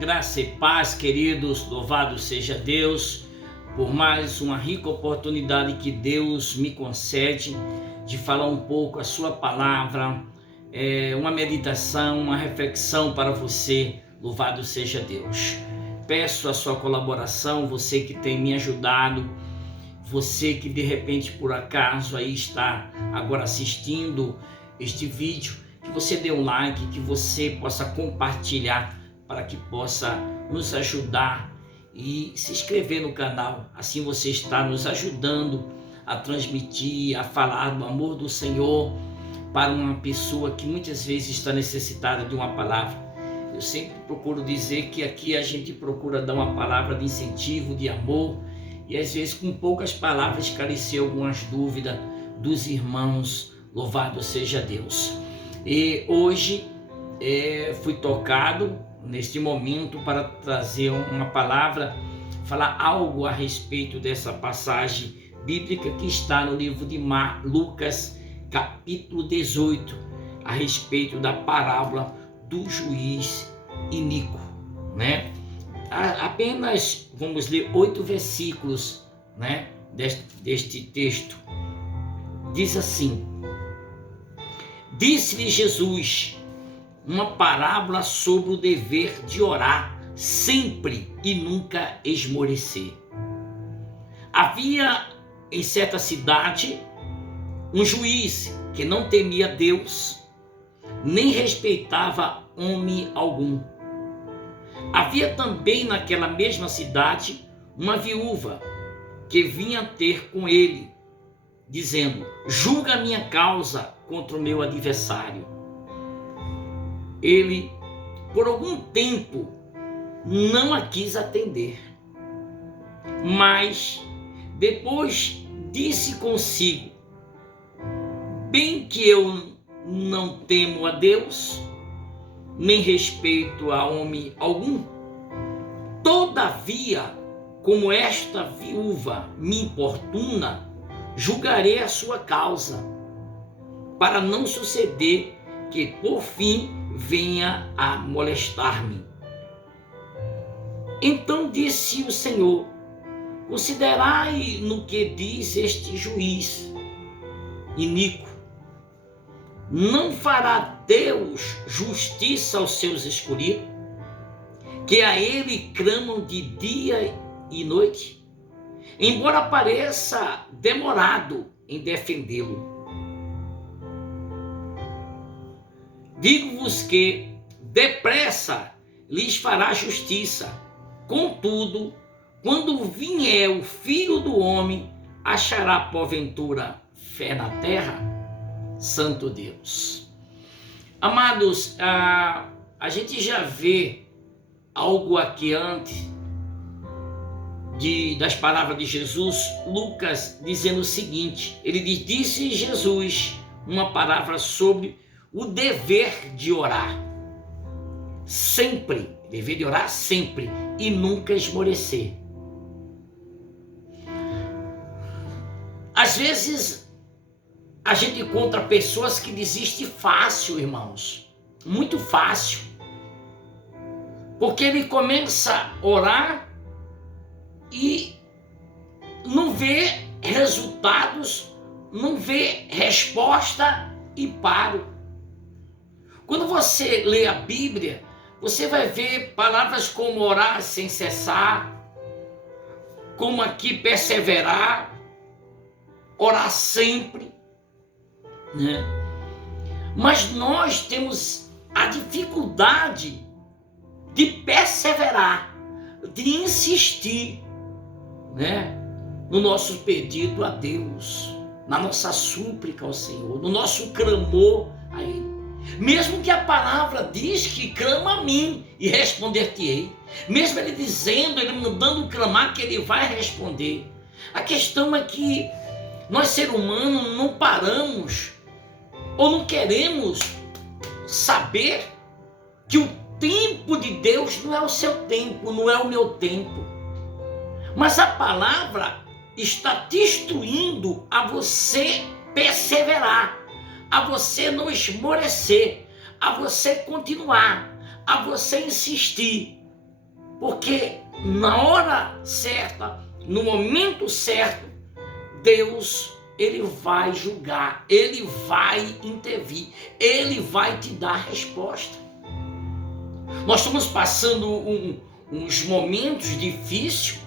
Graça e paz, queridos, louvado seja Deus por mais uma rica oportunidade que Deus me concede de falar um pouco a sua palavra, uma meditação, uma reflexão para você, louvado seja Deus. Peço a sua colaboração, você que tem me ajudado, você que de repente por acaso aí está agora assistindo este vídeo, que você dê um like, que você possa compartilhar para que possa nos ajudar e se inscrever no canal. Assim você está nos ajudando a transmitir, a falar do amor do Senhor para uma pessoa que muitas vezes está necessitada de uma palavra. Eu sempre procuro dizer que aqui a gente procura dar uma palavra de incentivo, de amor, e às vezes com poucas palavras esclarecer algumas dúvidas dos irmãos. Louvado seja Deus. E hoje fui tocado neste momento para trazer uma palavra, falar algo a respeito dessa passagem bíblica que está no livro de Lucas, capítulo 18, a respeito da parábola do juiz iníquo, né? Apenas vamos ler 8 versículos, né, deste texto. Diz assim: Disse-lhe Jesus uma parábola sobre o dever de orar sempre e nunca esmorecer. Havia em certa cidade um juiz que não temia Deus, nem respeitava homem algum. Havia também naquela mesma cidade uma viúva que vinha ter com ele, dizendo: julga a minha causa contra o meu adversário. Ele, por algum tempo, não a quis atender, mas depois disse consigo: bem que eu não temo a Deus, nem respeito a homem algum, todavia, como esta viúva me importuna, julgarei a sua causa, para não suceder que por fim venha a molestar-me. Então disse o Senhor: considerai no que diz este juiz iníquo. Não fará Deus justiça aos seus escolhidos, que a ele clamam de dia e noite, embora pareça demorado em defendê-lo? Digo-vos que depressa lhes fará justiça. Contudo, quando vier o Filho do Homem, achará porventura fé na terra? Santo Deus. Amados, a gente já vê algo aqui antes das palavras de Jesus, Lucas dizendo o seguinte: ele disse Jesus uma palavra sobre o dever de orar sempre, dever de orar sempre e nunca esmorecer. Às vezes a gente encontra pessoas que desistem fácil, irmãos, muito fácil, porque ele começa a orar e não vê resultados, não vê resposta e para. Quando você lê a Bíblia, você vai ver palavras como orar sem cessar, como aqui perseverar, orar sempre, né? Mas nós temos a dificuldade de perseverar, de insistir, né, no nosso pedido a Deus, na nossa súplica ao Senhor, no nosso clamor a Ele. Mesmo que a palavra diz que clama a mim e responder-te-ei. Mesmo ele dizendo, ele mandando clamar que ele vai responder. A questão é que nós, ser humano, não paramos ou não queremos saber que o tempo de Deus não é o seu tempo, não é o meu tempo. Mas a palavra está te instruindo a você perseverar, a você não esmorecer, a você continuar, a você insistir. Porque na hora certa, no momento certo, Deus, Ele vai julgar, Ele vai intervir, Ele vai te dar a resposta. Nós estamos passando uns momentos difíceis,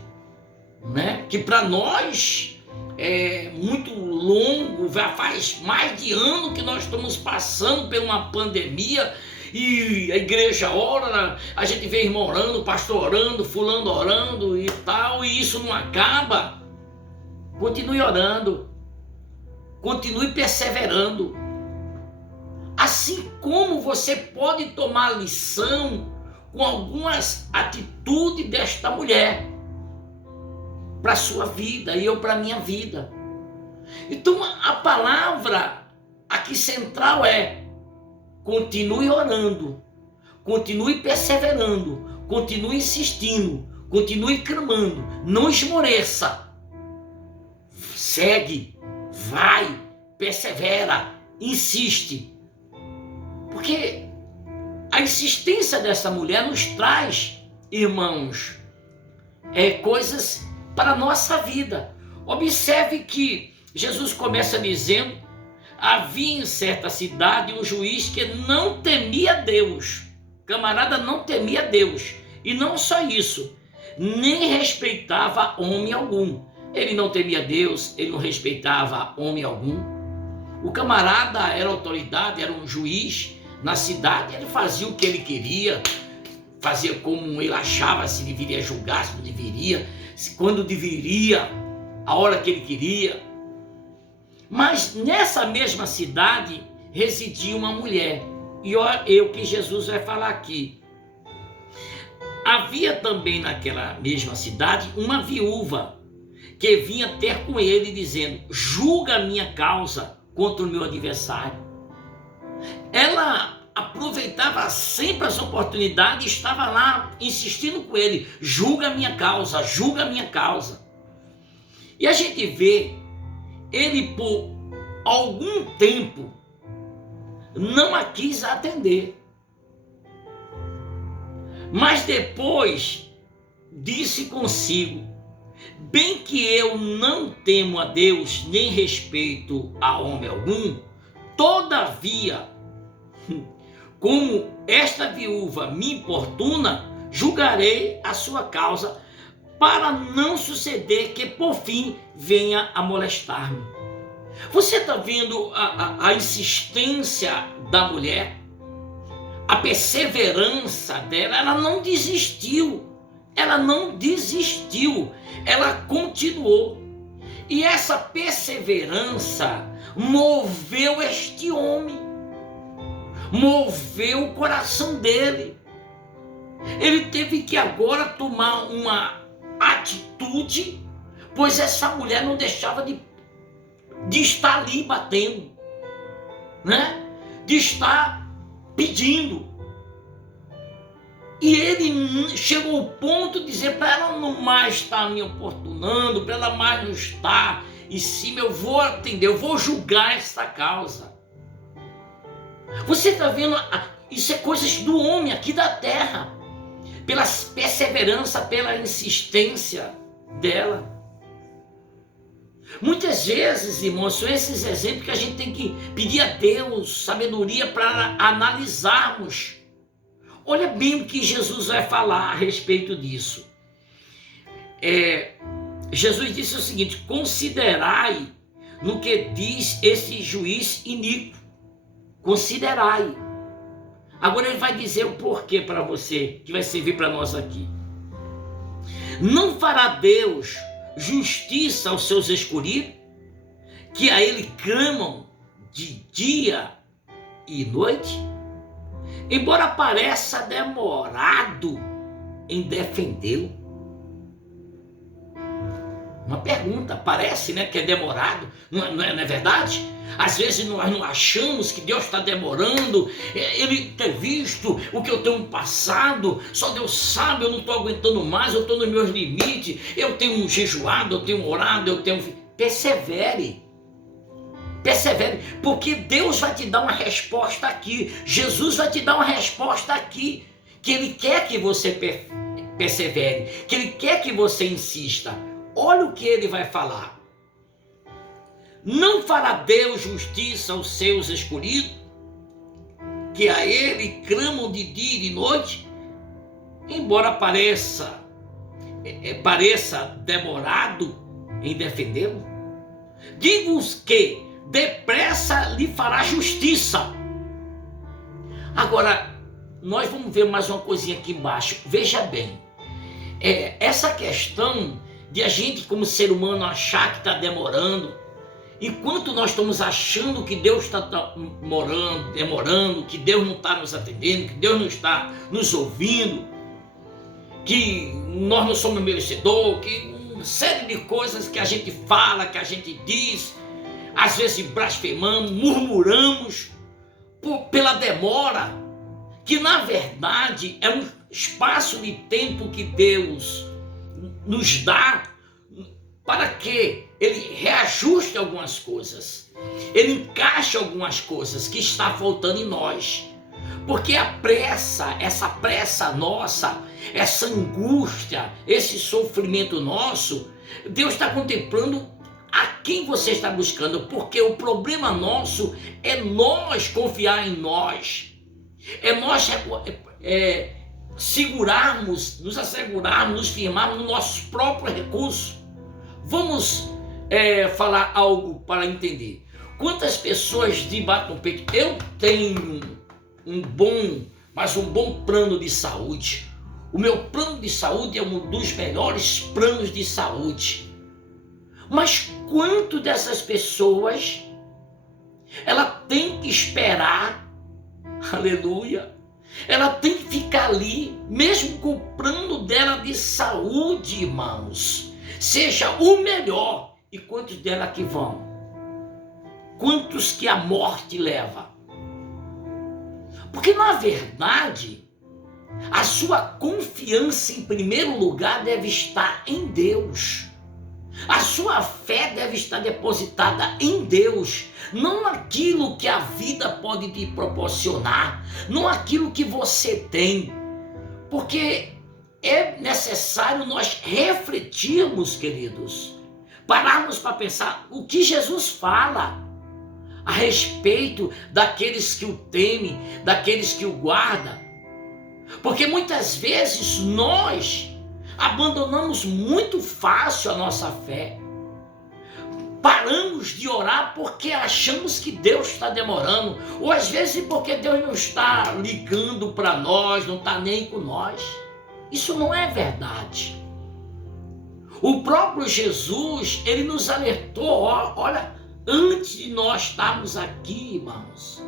né? Que para nós é muito longo, já faz mais de ano que nós estamos passando por uma pandemia, e a igreja ora, a gente vê irmão orando, pastor orando, fulano orando e tal, e isso não acaba. Continue orando, continue perseverando. Assim como você pode tomar lição com algumas atitudes desta mulher para a sua vida e eu para a minha vida. Então a palavra aqui central é: continue orando, continue perseverando, continue insistindo, continue clamando, não esmoreça. Segue, vai, persevera, insiste. Porque a insistência dessa mulher nos traz, irmãos, coisas para a nossa vida. Observe que Jesus começa dizendo: havia em certa cidade um juiz que não temia Deus. Camarada não temia Deus. E não só isso, nem respeitava homem algum. Ele não temia Deus, ele não respeitava homem algum. O camarada era autoridade, era um juiz na cidade, ele fazia o que ele queria, fazia como ele achava, se deveria julgar, se não deveria, quando deveria, a hora que ele queria. Mas nessa mesma cidade residia uma mulher, e olha o que Jesus vai falar aqui. Havia também naquela mesma cidade uma viúva que vinha ter com ele dizendo: julga a minha causa contra o meu adversário. Ela aproveitava sempre as oportunidades e estava lá insistindo com ele: julga a minha causa, julga a minha causa. E a gente vê ele por algum tempo não a quis atender. Mas depois disse consigo: bem que eu não temo a Deus, nem respeito a homem algum, todavia, como esta viúva me importuna, julgarei a sua causa, para não suceder que por fim venha a molestar-me. Você está vendo a insistência da mulher? A perseverança dela, ela não desistiu. Ela não desistiu, ela continuou. E essa perseverança moveu este homem, moveu o coração dele. Ele teve que agora tomar uma atitude, pois essa mulher não deixava de estar ali batendo, né? De estar pedindo. E ele chegou ao ponto de dizer para ela não mais estar me importunando, para ela mais não estar em cima, eu vou atender, eu vou julgar esta causa. Você está vendo, isso é coisas do homem aqui da terra, pela perseverança, pela insistência dela. Muitas vezes, irmãos, são esses exemplos que a gente tem que pedir a Deus sabedoria para analisarmos. Olha bem o que Jesus vai falar a respeito disso. Jesus disse o seguinte: considerai no que diz esse juiz iníquo. Considerai. Agora ele vai dizer o porquê para você, que vai servir para nós aqui. Não fará Deus justiça aos seus escolhidos, que a ele clamam de dia e noite? Embora pareça demorado em defendê-lo. Uma pergunta, parece, né, que é demorado, não é verdade? Às vezes nós não achamos que Deus está demorando, Ele ter visto o que eu tenho passado, só Deus sabe, eu não estou aguentando mais, eu estou nos meus limites, eu tenho jejuado, eu tenho orado, eu tenho... Persevere, porque Deus vai te dar uma resposta aqui, Jesus vai te dar uma resposta aqui, que Ele quer que você persevere, que Ele quer que você insista. Olha o que Ele vai falar. Não fará Deus justiça aos seus escolhidos, que a Ele clamam de dia e de noite, embora pareça demorado em defendê-lo? Digo-vos que depressa lhe fará justiça. Agora, nós vamos ver mais uma coisinha aqui embaixo. Veja bem, essa questão de a gente como ser humano achar que está demorando, enquanto nós estamos achando que Deus está demorando, que Deus não está nos atendendo, que Deus não está nos ouvindo, que nós não somos merecedores, que uma série de coisas que a gente fala, que a gente diz, às vezes blasfemamos, murmuramos pela demora, que na verdade é um espaço de tempo que Deus nos dá para que Ele reajuste algumas coisas, Ele encaixe algumas coisas que está faltando em nós. Porque a pressa, essa pressa nossa, essa angústia, esse sofrimento nosso, Deus está contemplando a quem você está buscando, porque o problema nosso é nós confiar em nós, é nós segurarmos, nos assegurarmos, nos firmarmos no nosso próprio recurso. Vamos falar algo para entender. Quantas pessoas debatem o peito? Eu tenho um bom plano de saúde. O meu plano de saúde é um dos melhores planos de saúde. Mas quanto dessas pessoas ela tem que esperar, aleluia, ela tem que ficar ali, mesmo com o plano dela de saúde, irmãos, seja o melhor, e quantos dela que vão? Quantos que a morte leva? Porque na verdade, a sua confiança em primeiro lugar deve estar em Deus. A sua fé deve estar depositada em Deus, não aquilo que a vida pode te proporcionar, não aquilo que você tem. Porque é necessário nós refletirmos, queridos, pararmos para pensar o que Jesus fala a respeito daqueles que o temem, daqueles que o guardam. Porque muitas vezes nós abandonamos muito fácil a nossa fé. Paramos de orar porque achamos que Deus está demorando, ou às vezes porque Deus não está ligando para nós, não está nem com nós. Isso não é verdade. O próprio Jesus, ele nos alertou, olha, antes de nós estarmos aqui, irmãos,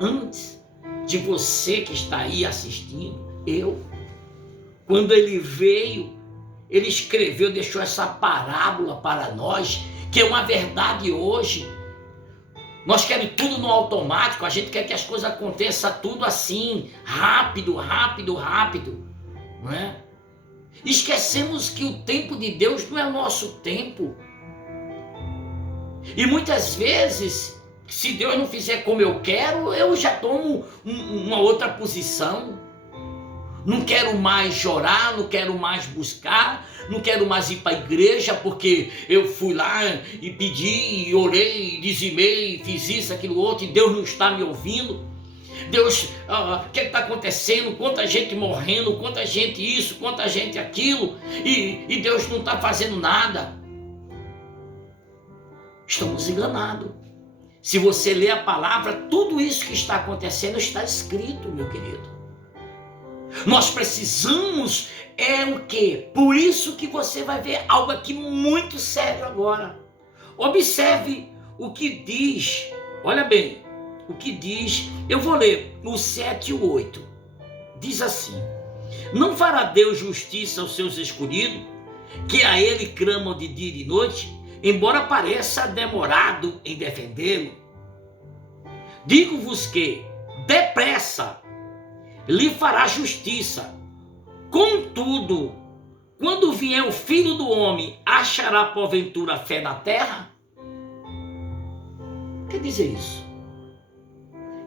antes de você que está aí assistindo, quando ele veio, ele escreveu, deixou essa parábola para nós, que é uma verdade hoje. Nós queremos tudo no automático, a gente quer que as coisas aconteçam tudo assim, rápido, não é? Esquecemos que o tempo de Deus não é o nosso tempo. E muitas vezes, se Deus não fizer como eu quero, eu já tomo uma outra posição. Não quero mais chorar, não quero mais buscar, não quero mais ir para a igreja porque eu fui lá e pedi, e orei, e dizimei, fiz isso, aquilo outro, e Deus não está me ouvindo. Deus, o que está acontecendo? Quanta gente morrendo, quanta gente isso, quanta gente aquilo, e Deus não está fazendo nada. Estamos enganados. Se você ler a palavra, tudo isso que está acontecendo está escrito, meu querido. Nós precisamos o quê? Por isso que você vai ver algo aqui muito sério agora. Observe o que diz, olha bem, o que diz, eu vou ler o 7 e o 8. Diz assim: não fará Deus justiça aos seus escolhidos, que a ele clamam de dia e de noite, embora pareça demorado em defendê-lo? Digo-vos que, depressa, lhe fará justiça. Contudo, quando vier o Filho do Homem, achará porventura fé na terra? O que quer dizer isso?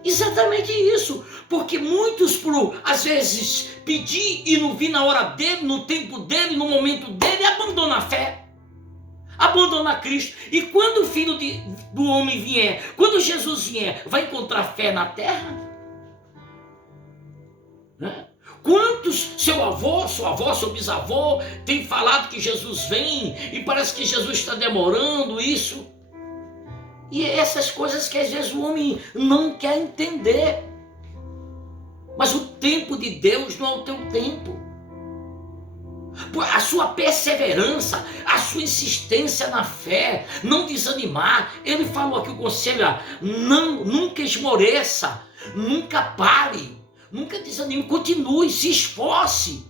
Exatamente isso, porque muitos, por às vezes pedir e não vir na hora dele, no tempo dele, no momento dele, abandona a fé, abandona Cristo. E quando o Filho do Homem vier, quando Jesus vier, vai encontrar fé na terra? Né? Quantos, seu avô, sua avó, seu bisavô, tem falado que Jesus vem e parece que Jesus está demorando isso? E é essas coisas que às vezes o homem não quer entender. Mas o tempo de Deus não é o teu tempo. A sua perseverança, a sua insistência na fé, não desanimar. Ele falou aqui o conselho, nunca esmoreça, nunca pare, nunca desanime, continue, se esforce.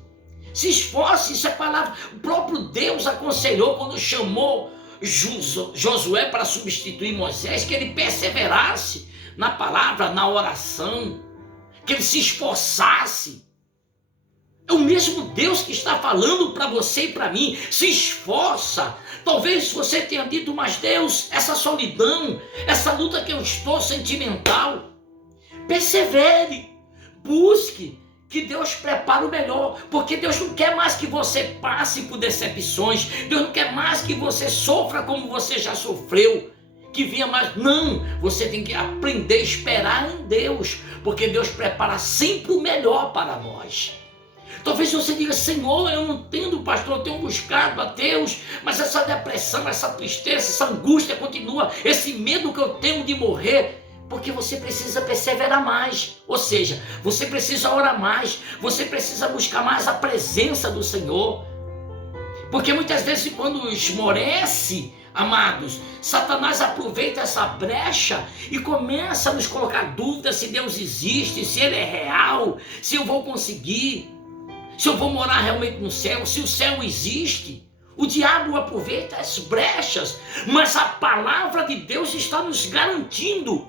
Se esforce, isso é palavra. O próprio Deus aconselhou quando chamou Josué para substituir Moisés, que ele perseverasse na palavra, na oração, que ele se esforçasse. É o mesmo Deus que está falando para você e para mim. Se esforça. Talvez você tenha dito, mas Deus, essa solidão, essa luta que eu estou sentimental, persevere, busque, que Deus prepara o melhor, porque Deus não quer mais que você passe por decepções, Deus não quer mais que você sofra como você já sofreu, que venha mais, não, você tem que aprender a esperar em Deus, porque Deus prepara sempre o melhor para nós. Talvez você diga, Senhor, eu não entendo, pastor, eu tenho buscado a Deus, mas essa depressão, essa tristeza, essa angústia continua, esse medo que eu tenho de morrer, porque você precisa perseverar mais, ou seja, você precisa orar mais, você precisa buscar mais a presença do Senhor, porque muitas vezes quando esmorece, amados, Satanás aproveita essa brecha e começa a nos colocar dúvidas se Deus existe, se Ele é real, se eu vou conseguir, se eu vou morar realmente no céu, se o céu existe. O diabo aproveita as brechas, mas a palavra de Deus está nos garantindo.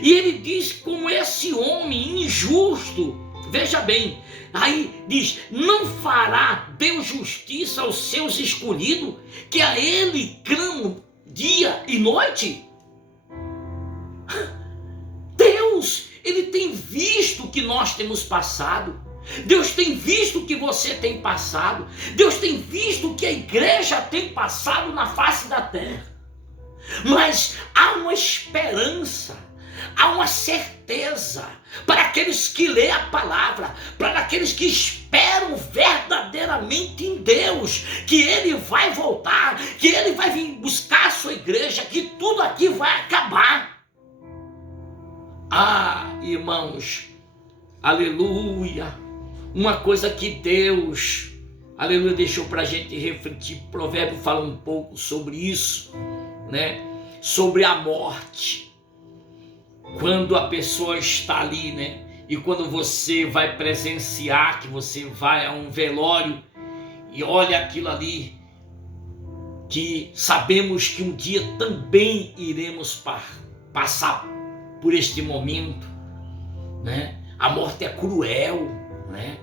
E ele diz como esse homem injusto, veja bem, aí diz, não fará Deus justiça aos seus escolhidos, que a ele clamam dia e noite? Deus, ele tem visto o que nós temos passado, Deus tem visto o que você tem passado, Deus tem visto o que a igreja tem passado na face da terra, mas há uma esperança, há uma certeza para aqueles que lêem a palavra, para aqueles que esperam verdadeiramente em Deus, que Ele vai voltar, que Ele vai vir buscar a sua igreja, que tudo aqui vai acabar. Ah, irmãos, aleluia, uma coisa que Deus, aleluia, deixou para a gente refletir, o provérbio fala um pouco sobre isso, né? Sobre a morte. Quando a pessoa está ali, né? E quando você vai presenciar, que você vai a um velório e olha aquilo ali, que sabemos que um dia também iremos passar por este momento, né? A morte é cruel, né?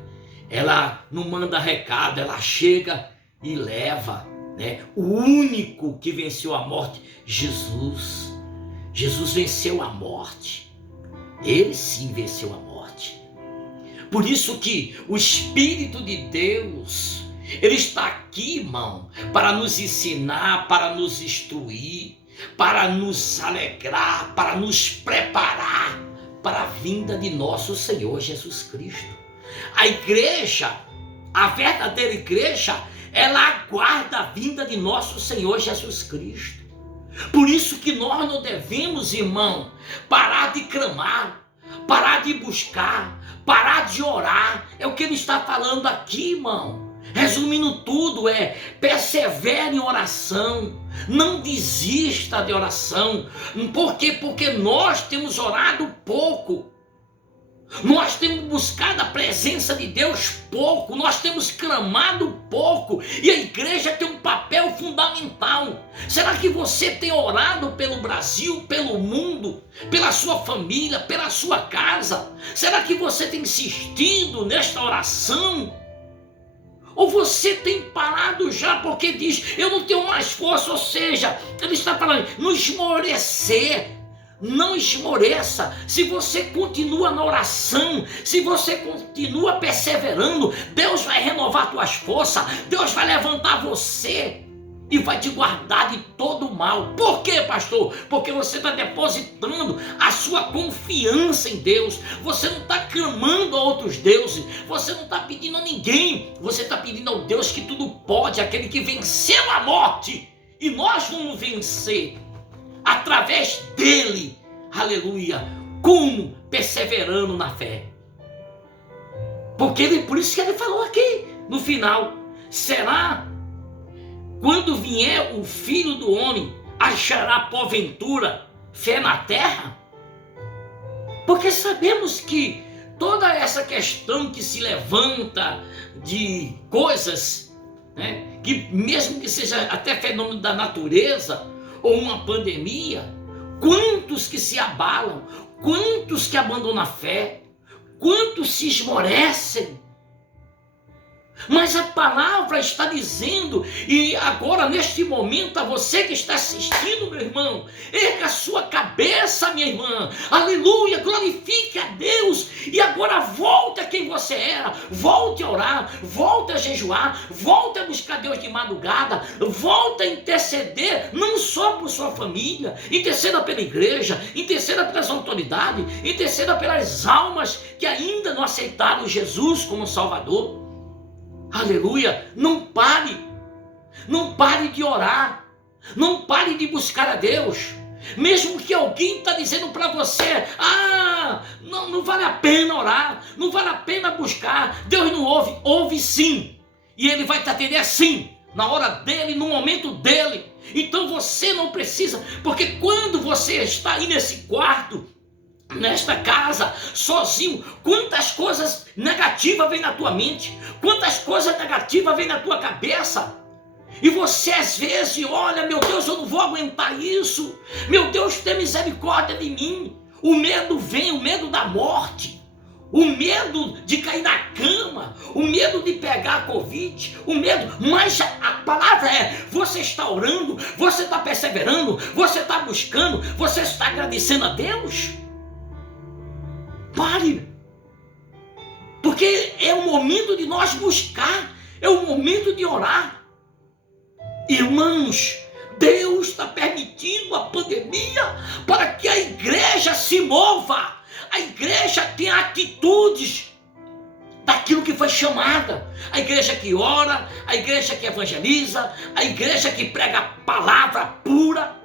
Ela não manda recado, ela chega e leva, né? O único que venceu a morte, Jesus. Jesus venceu a morte. Ele sim venceu a morte. Por isso que o Espírito de Deus, ele está aqui, irmão, para nos ensinar, para nos instruir, para nos alegrar, para nos preparar para a vinda de nosso Senhor Jesus Cristo. A igreja, a verdadeira igreja, ela aguarda a vinda de nosso Senhor Jesus Cristo. Por isso que nós não devemos, irmão, parar de clamar, parar de buscar, parar de orar. É o que ele está falando aqui, irmão. Resumindo tudo, persevere em oração, não desista de oração. Por quê? Porque nós temos orado pouco. Nós temos buscado a presença de Deus pouco, nós temos clamado pouco, e a igreja tem um papel fundamental. Será que você tem orado pelo Brasil, pelo mundo, pela sua família, pela sua casa? Será que você tem insistido nesta oração? Ou você tem parado já porque diz, eu não tenho mais força, ou seja, ele está falando, não esmorecer, não esmoreça. Se você continua na oração, se você continua perseverando, Deus vai renovar tuas forças, Deus vai levantar você e vai te guardar de todo o mal. Por quê, pastor? Porque você está depositando a sua confiança em Deus. Você não está clamando a outros deuses, você não está pedindo a ninguém, você está pedindo ao Deus que tudo pode, aquele que venceu a morte. E nós vamos vencer através dele, aleluia, como? Perseverando na fé. Porque por isso que ele falou aqui no final: será quando vier o Filho do Homem, achará porventura fé na terra? Porque sabemos que toda essa questão que se levanta de coisas, né, que mesmo que seja até fenômeno da natureza ou uma pandemia, quantos que se abalam, quantos que abandonam a fé, quantos se esmorecem. Mas a palavra está dizendo, e agora neste momento, a você que está assistindo, meu irmão, erga a sua cabeça, minha irmã, aleluia, glorifique a Deus, e agora volte a quem você era, volte a orar, volte a jejuar, volte a buscar Deus de madrugada, volte a interceder, não só por sua família, interceda pela igreja, interceda pelas autoridades, interceda pelas almas que ainda não aceitaram Jesus como Salvador. Aleluia, não pare de orar, não pare de buscar a Deus, mesmo que alguém está dizendo para você, não vale a pena orar, não vale a pena buscar, Deus não ouve sim, e Ele vai te atender sim, na hora dele, no momento dele. Então você não precisa, porque quando você está aí nesse quarto, nesta casa, sozinho, quantas coisas negativas vêm na tua mente, quantas coisas negativas vêm na tua cabeça, e você às vezes olha, meu Deus, eu não vou aguentar isso, meu Deus, tem misericórdia de mim. O medo vem, o medo da morte, o medo de cair na cama, o medo de pegar a Covid, o medo, mas a palavra é, você está orando, você está perseverando, você está buscando, você está agradecendo a Deus? Pare, porque é o momento de nós buscar, é o momento de orar. Irmãos, Deus está permitindo a pandemia para que a igreja se mova, a igreja tenha atitudes daquilo que foi chamada, a igreja que ora, a igreja que evangeliza, a igreja que prega a palavra pura.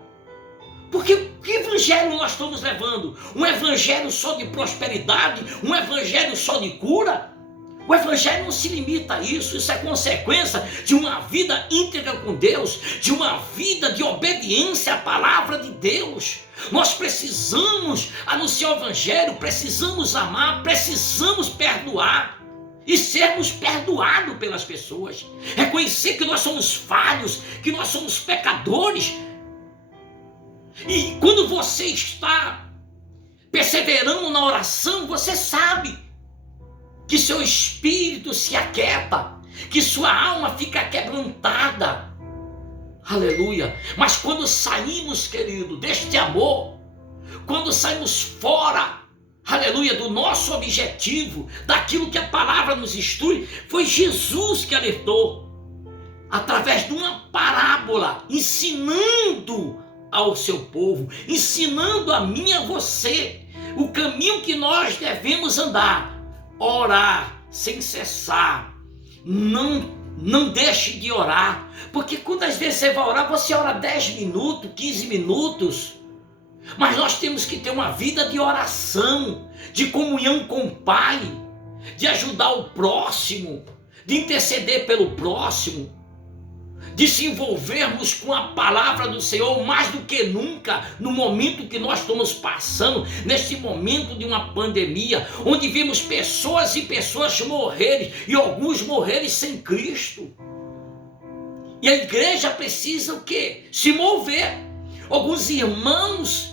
Porque que evangelho nós estamos levando? Um evangelho só de prosperidade? Um evangelho só de cura? O evangelho não se limita a isso, isso é consequência de uma vida íntegra com Deus, de uma vida de obediência à palavra de Deus. Nós precisamos anunciar o evangelho, precisamos amar, precisamos perdoar e sermos perdoados pelas pessoas. Reconhecer que nós somos falhos, que nós somos pecadores. E quando você está perseverando na oração, você sabe que seu espírito se aquieta, que sua alma fica quebrantada. Aleluia. Mas quando saímos, querido, deste amor, quando saímos fora, aleluia, do nosso objetivo, daquilo que a palavra nos instrui, foi Jesus que alertou, através de uma parábola, ensinando ao seu povo, ensinando a mim e a você o caminho que nós devemos andar. Orar sem cessar, não deixe de orar, porque quando às vezes você vai orar, você ora 10 minutos, 15 minutos, mas nós temos que ter uma vida de oração, de comunhão com o Pai, de ajudar o próximo, de interceder pelo próximo, de se envolvermos com a palavra do Senhor mais do que nunca, no momento que nós estamos passando, neste momento de uma pandemia, onde vemos pessoas e pessoas morrerem, e alguns morrerem sem Cristo. E a igreja precisa o quê? Se mover. Alguns irmãos,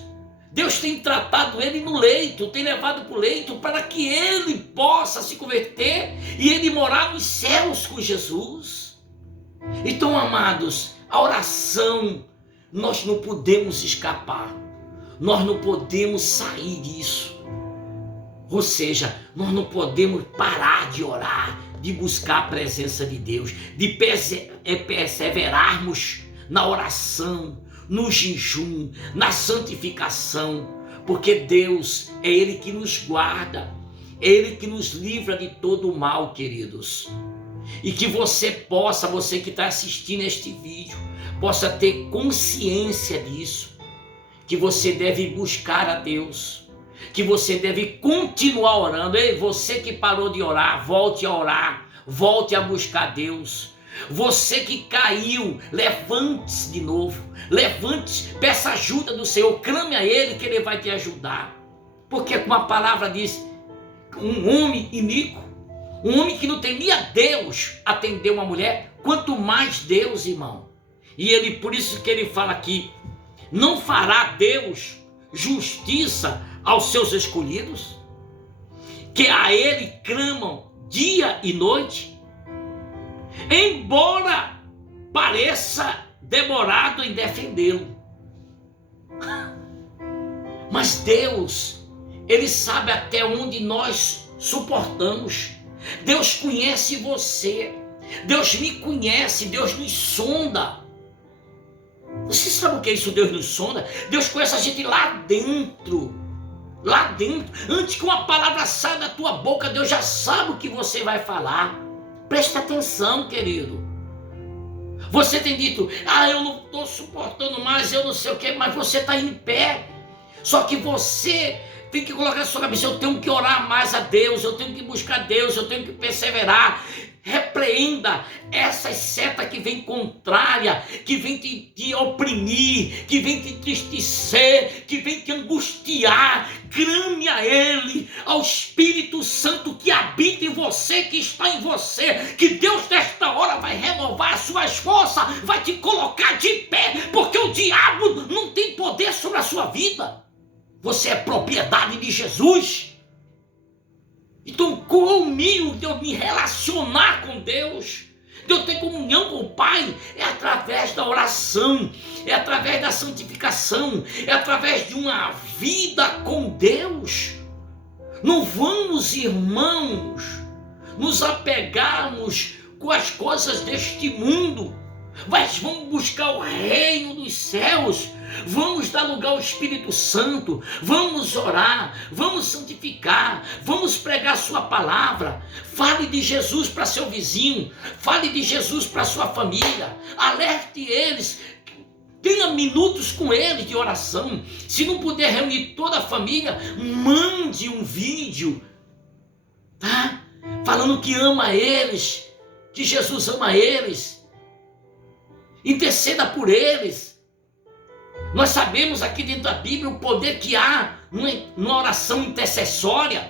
Deus tem tratado ele no leito, tem levado para o leito, para que ele possa se converter e ele morar nos céus com Jesus. Então, amados, a oração nós não podemos escapar. nós não podemos sair disso. Ou seja, nós não podemos parar de orar, de buscar a presença de Deus, de perseverarmos na oração, no jejum, na santificação, porque Deus é Ele que nos guarda, é Ele que nos livra de todo o mal, queridos. E que você possa, você que está assistindo este vídeo, possa ter consciência disso, que você deve buscar a Deus, que você deve continuar orando. Ei, você que parou de orar, volte a orar, volte a buscar Deus. Você que caiu, levante-se de novo, levante-se, peça ajuda do Senhor, clame a Ele que Ele vai te ajudar. Porque como a palavra diz, um homem iníquo, um homem que não temia Deus, atendeu uma mulher, quanto mais Deus, irmão. E ele, por isso que ele fala aqui, não fará Deus justiça aos seus escolhidos, que a Ele clamam dia e noite, embora pareça demorado em defendê-lo. Mas Deus, Ele sabe até onde nós suportamos. Deus conhece você, Deus me conhece, Deus nos sonda. Você sabe o que é isso, Deus nos sonda? Deus conhece a gente lá dentro. Lá dentro. Antes que uma palavra saia da tua boca, Deus já sabe o que você vai falar. Presta atenção, querido. Você tem dito, eu não estou suportando mais, eu não sei o que, mas você está em pé. Só que você tem que colocar na sua cabeça, eu tenho que orar mais a Deus, eu tenho que buscar Deus, eu tenho que perseverar. Repreenda essas setas que vêm contrária, que vêm te oprimir, que vêm te entristecer, que vêm te angustiar. Clame a Ele, ao Espírito Santo que habita em você, que está em você, que Deus nesta hora vai renovar as suas forças, vai te colocar de pé, porque o diabo não tem poder sobre a sua vida. Você é propriedade de Jesus. Então, qual o meio de eu me relacionar com Deus, de eu ter comunhão com o Pai? É através da oração, é através da santificação, é através de uma vida com Deus. Não vamos, irmãos, nos apegarmos com as coisas deste mundo, mas vamos buscar o reino dos céus. Vamos dar lugar ao Espírito Santo, vamos orar, vamos santificar, vamos pregar a sua palavra. Fale de Jesus para seu vizinho, fale de Jesus para sua família, alerte eles, tenha minutos com eles de oração. Se não puder reunir toda a família, mande um vídeo, tá? Falando que ama eles, que Jesus ama eles, interceda por eles. Nós sabemos aqui dentro da Bíblia o poder que há numa oração intercessória.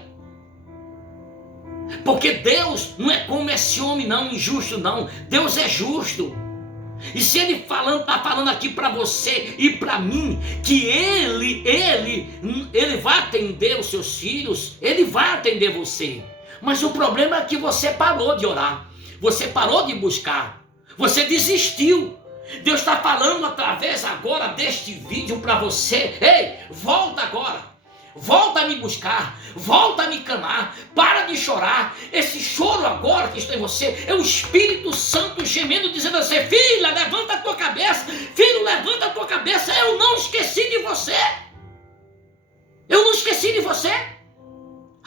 Porque Deus não é como esse homem não, injusto não. Deus é justo. E se Ele está falando aqui para você e para mim, que Ele vai atender os seus filhos, Ele vai atender você. Mas o problema é que você parou de orar, você parou de buscar, você desistiu. Deus está falando através agora deste vídeo para você. Ei, volta agora, volta a me buscar, volta a me clamar, para de chorar. Esse choro agora que está em você é o Espírito Santo gemendo, dizendo assim: filha, levanta a tua cabeça, filho, levanta a tua cabeça, eu não esqueci de você, eu não esqueci de você.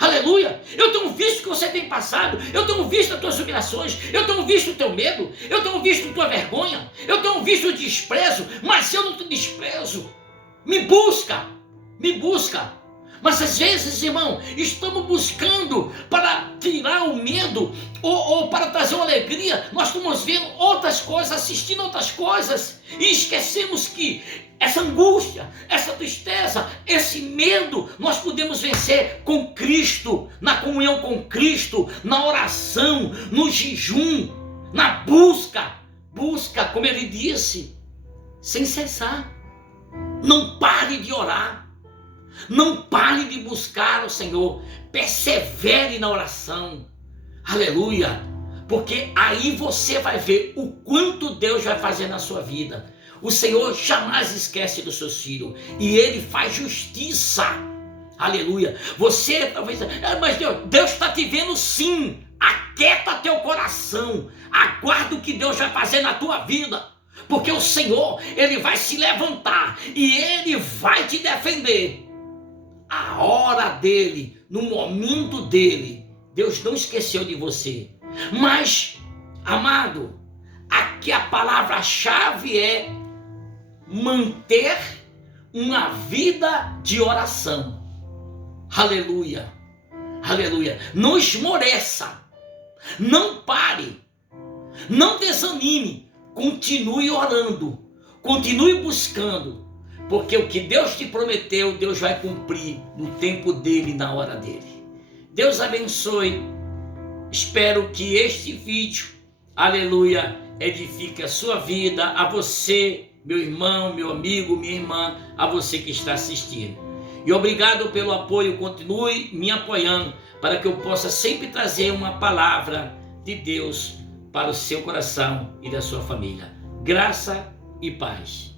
Aleluia, eu tenho visto o que você tem passado, eu tenho visto as tuas humilhações, eu tenho visto o teu medo, eu tenho visto a tua vergonha, eu tenho visto o desprezo, mas eu não te desprezo. Me busca, me busca. Mas às vezes, irmão, estamos buscando para tirar o medo ou para trazer uma alegria. Nós estamos vendo outras coisas, assistindo outras coisas e esquecemos que essa angústia, essa tristeza, esse medo, nós podemos vencer com Cristo, na comunhão com Cristo, na oração, no jejum, na busca, como Ele disse, sem cessar. Não pare de orar. Não pare de buscar o Senhor, persevere na oração, aleluia, porque aí você vai ver o quanto Deus vai fazer na sua vida, O Senhor jamais esquece dos seus filhos. E Ele faz justiça. Aleluia. Você talvez... mas Deus está te vendo sim. Aquieta teu coração. Aguarda o que Deus vai fazer na tua vida. Porque o Senhor, Ele vai se levantar. E Ele vai te defender. A hora dEle, no momento dEle. Deus não esqueceu de você. Mas, amado, aqui a palavra-chave é manter uma vida de oração. Aleluia, aleluia. Não esmoreça, não pare, não desanime, continue orando, continue buscando, porque o que Deus te prometeu, Deus vai cumprir no tempo dele, na hora dele. Deus abençoe. Espero que este vídeo, aleluia, edifique a sua vida, a você, meu irmão, meu amigo, minha irmã, a você que está assistindo. E obrigado pelo apoio, continue me apoiando para que eu possa sempre trazer uma palavra de Deus para o seu coração e da sua família. Graça e paz.